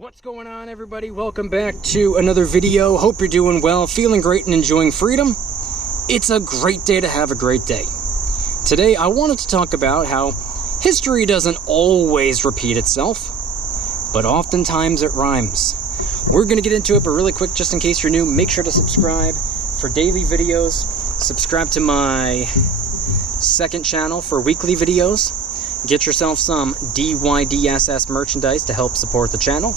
What's going on, everybody? Welcome back to another video. Hope you're doing well, feeling great, and enjoying freedom. It's a great day to have a great day. Today, I wanted to talk about how history doesn't always repeat itself, but oftentimes it rhymes. We're going to get into it, but really quick, just in case you're new, make sure to subscribe for daily videos. Subscribe to my second channel for weekly videos. Get yourself some DYDSS merchandise to help support the channel.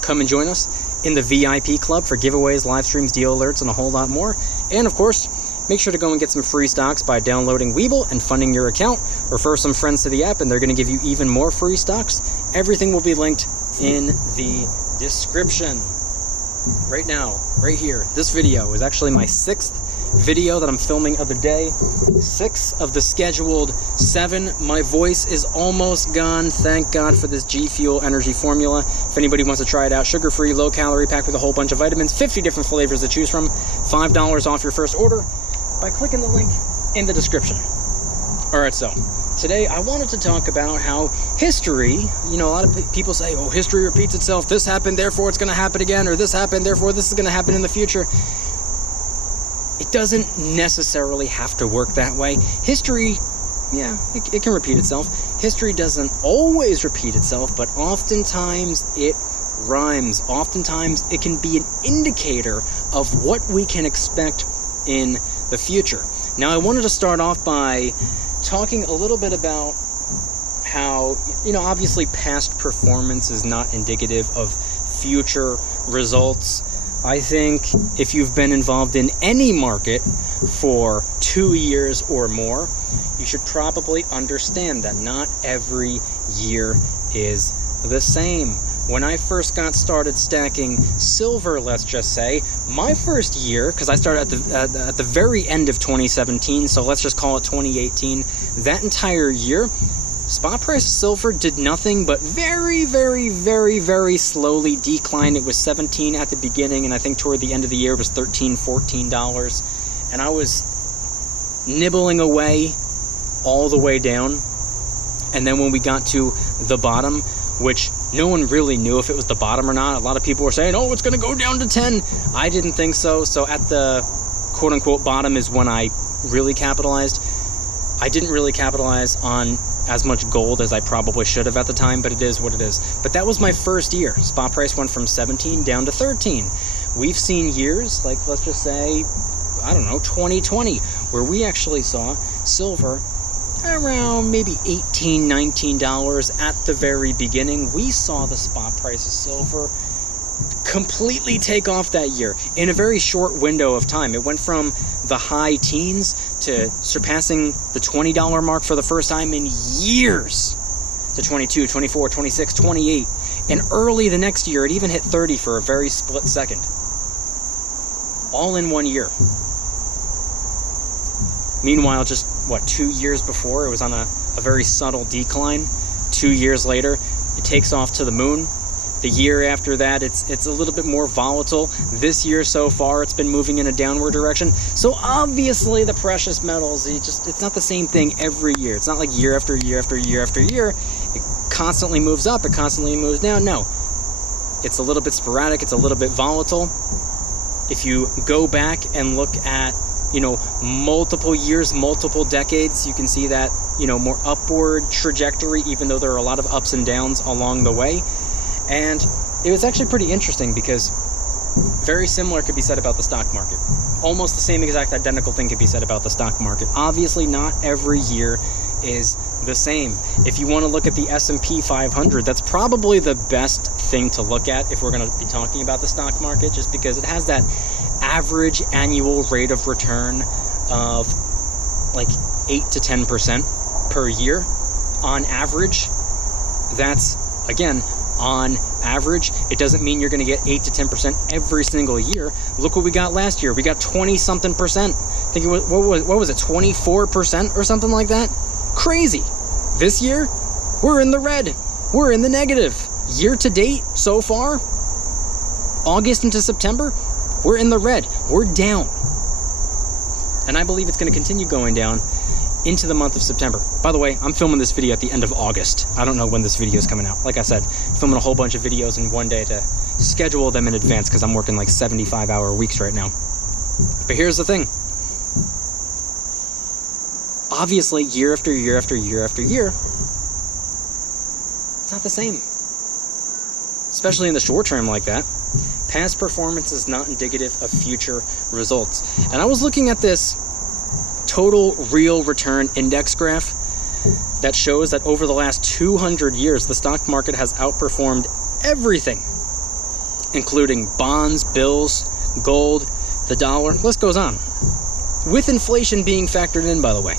Come and join us in the VIP club for giveaways, live streams, deal alerts, and a whole lot more. And of course, make sure to go and get some free stocks by downloading Webull and funding your account. Refer some friends to the app and they're going to give you even more free stocks. Everything will be linked in the description. Right now, right here, this video is actually my 6th video that I'm filming of the day. 6 of the scheduled 7. My voice is almost gone. Thank God for this G Fuel energy formula. If anybody wants to try it out, sugar-free, low-calorie, packed with a whole bunch of vitamins, 50 different flavors to choose from, $5 off your first order by clicking the link in the description. Alright, so today I wanted to talk about how history, a lot of people say, oh, history repeats itself, this happened, therefore it's going to happen again, or this happened, therefore this is going to happen in the future. It doesn't necessarily have to work that way. History, yeah, it can repeat itself. History doesn't always repeat itself, but oftentimes it rhymes. Oftentimes it can be an indicator of what we can expect in the future. Now, I wanted to start off by talking a little bit about how, obviously past performance is not indicative of future results. I think if you've been involved in any market for 2 years or more, you should probably understand that not every year is the same. When I first got started stacking silver, let's just say, my first year, because I started at the very end of 2017, so let's just call it 2018, that entire year, spot price of silver did nothing but very, very, very, very slowly decline. It was 17 at the beginning, and I think toward the end of the year it was $13, $14. And I was nibbling away all the way down. And then when we got to the bottom, which no one really knew if it was the bottom or not. A lot of people were saying, oh, it's going to go down to 10. I didn't think so. So at the quote-unquote bottom is when I really capitalized. I didn't really capitalize on as much gold as I probably should have at the time, but it is what it is. But that was my first year. Spot price went from 17 down to 13. We've seen years, like let's just say, 2020, where we actually saw silver around maybe $18, $19 at the very beginning. We saw the spot price of silver completely take off that year in a very short window of time. It went from the high teens to surpassing the $20 mark for the first time in years to 22, 24, 26, 28. And early the next year, it even hit 30 for a very split second. All in 1 year. Meanwhile, just, 2 years before, it was on a very subtle decline. 2 years later, it takes off to the moon. The year after that, it's a little bit more volatile. This year so far, it's been moving in a downward direction. So obviously the precious metals, it's not the same thing every year. It's not like year after year after year after year. It constantly moves up, it constantly moves down. No, it's a little bit sporadic, it's a little bit volatile. If you go back and look at, multiple years, multiple decades, you can see that, more upward trajectory, even though there are a lot of ups and downs along the way. And it was actually pretty interesting because very similar could be said about the stock market. Almost the same exact identical thing could be said about the stock market. Obviously, not every year is the same. If you want to look at the S&P 500, that's probably the best thing to look at if we're going to be talking about the stock market, just because it has that average annual rate of return of like 8 to 10% per year on average. That's, again, on average. It doesn't mean you're going to get 8 to 10% every single year. Look what we got last year. We got 20-something percent. I think it was, what was it, 24% or something like that? Crazy. This year, we're in the red. We're in the negative. Year to date, so far, August into September, we're in the red. We're down. And I believe it's going to continue going down into the month of September. By the way, I'm filming this video at the end of August. I don't know when this video is coming out. Like I said, filming a whole bunch of videos in one day to schedule them in advance because I'm working like 75-hour weeks right now. But here's the thing. Obviously, year after year after year after year, it's not the same. Especially in the short term like that. Past performance is not indicative of future results. And I was looking at this total real return index graph that shows that over the last 200 years, the stock market has outperformed everything, including bonds, bills, gold, the dollar, list goes on. With inflation being factored in, by the way.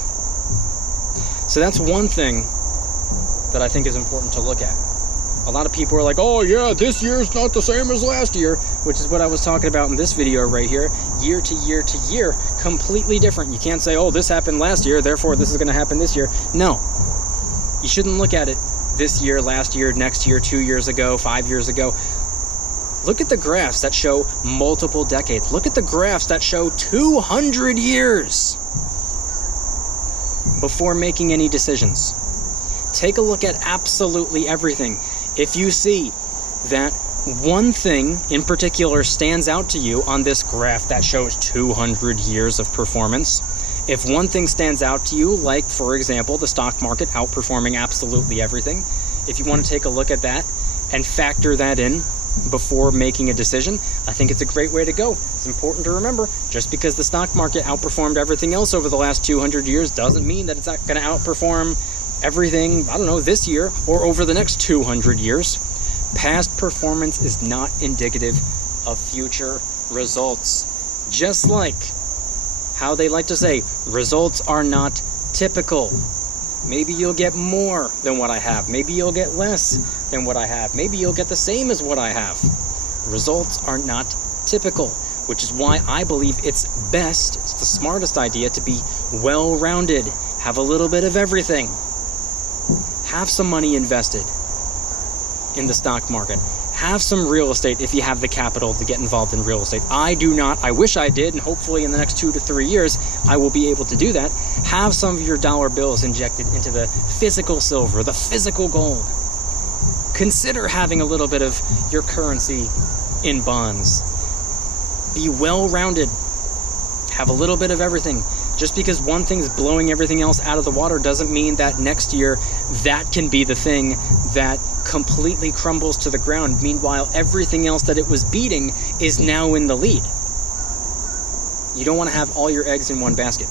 So that's one thing that I think is important to look at. A lot of people are like, oh yeah, this year's not the same as last year, which is what I was talking about in this video right here. Year to year to year, completely different. You can't say, oh, this happened last year, therefore this is going to happen this year. No. You shouldn't look at it this year, last year, next year, 2 years ago, 5 years ago. Look at the graphs that show multiple decades. Look at the graphs that show 200 years before making any decisions. Take a look at absolutely everything. If you see that one thing in particular stands out to you on this graph that shows 200 years of performance, if one thing stands out to you, like, for example, the stock market outperforming absolutely everything, if you want to take a look at that and factor that in before making a decision, I think it's a great way to go. It's important to remember, just because the stock market outperformed everything else over the last 200 years doesn't mean that it's not going to outperform everything, I don't know, this year or over the next 200 years. Past performance is not indicative of future results. Just like how they like to say, results are not typical. Maybe you'll get more than what I have. Maybe you'll get less than what I have. Maybe you'll get the same as what I have. Results are not typical, which is why I believe it's best, it's the smartest idea to be well-rounded. Have a little bit of everything. Have some money invested in the stock market. Have some real estate if you have the capital to get involved in real estate. I do not. I wish I did, and hopefully in the next 2 to 3 years, I will be able to do that. Have some of your dollar bills injected into the physical silver, the physical gold. Consider having a little bit of your currency in bonds. Be well-rounded. Have a little bit of everything. Just because one thing's blowing everything else out of the water doesn't mean that next year that can be the thing that completely crumbles to the ground. Meanwhile, everything else that it was beating is now in the lead. You don't want to have all your eggs in one basket.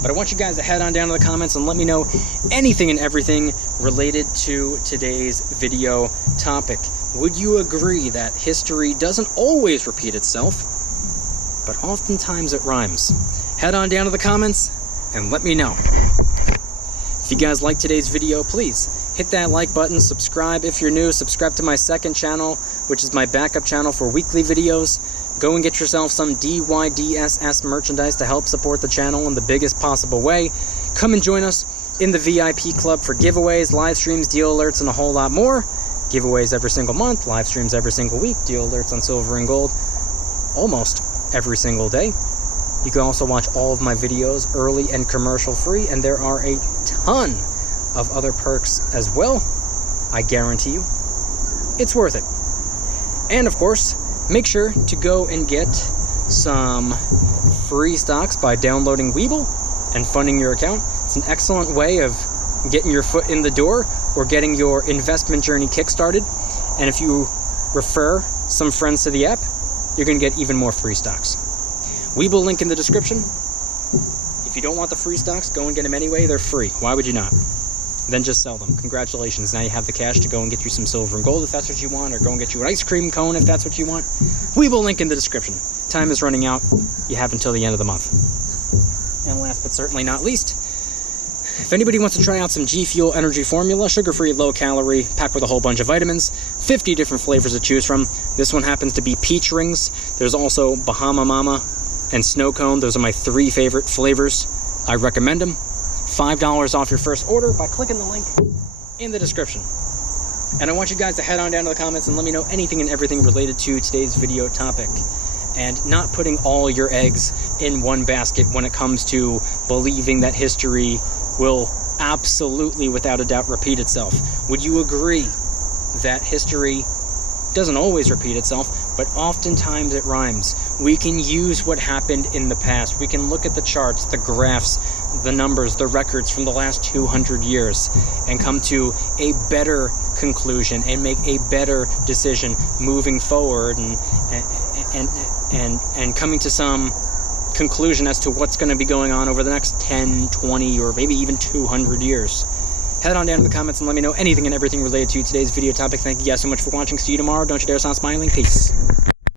But I want you guys to head on down to the comments and let me know anything and everything related to today's video topic. Would you agree that history doesn't always repeat itself, but oftentimes it rhymes? Head on down to the comments and let me know. If you guys like today's video, please hit that like button, subscribe if you're new, subscribe to my second channel, which is my backup channel for weekly videos. Go and get yourself some DYDSS merchandise to help support the channel in the biggest possible way. Come and join us in the VIP club for giveaways, live streams, deal alerts, and a whole lot more. Giveaways every single month, live streams every single week, deal alerts on silver and gold almost every single day. You can also watch all of my videos early and commercial free, and there are a ton of other perks as well. I guarantee you, it's worth it. And of course, make sure to go and get some free stocks by downloading Webull and funding your account. It's an excellent way of getting your foot in the door or getting your investment journey kickstarted. And if you refer some friends to the app, you're going to get even more free stocks. Webull link in the description. If you don't want the free stocks, go and get them anyway. They're free. Why would you not? Then just sell them. Congratulations. Now you have the cash to go and get you some silver and gold if that's what you want, or go and get you an ice cream cone if that's what you want. Webull link in the description. Time is running out. You have until the end of the month. And last but certainly not least, if anybody wants to try out some G Fuel Energy Formula, sugar-free, low-calorie, packed with a whole bunch of vitamins, 50 different flavors to choose from. This one happens to be peach rings. There's also Bahama Mama and Snow Cone. Those are my 3 favorite flavors. I recommend them. $5 off your first order by clicking the link in the description. And I want you guys to head on down to the comments and let me know anything and everything related to today's video topic. And not putting all your eggs in one basket when it comes to believing that history will absolutely, without a doubt, repeat itself. Would you agree that history doesn't always repeat itself, but oftentimes it rhymes? We can use what happened in the past. We can look at the charts, the graphs, the numbers, the records from the last 200 years and come to a better conclusion and make a better decision moving forward and coming to some conclusion as to what's going to be going on over the next 10, 20, or maybe even 200 years. Head on down to the comments and let me know anything and everything related to today's video topic. Thank you guys so much for watching. See you tomorrow. Don't you dare stop smiling. Peace.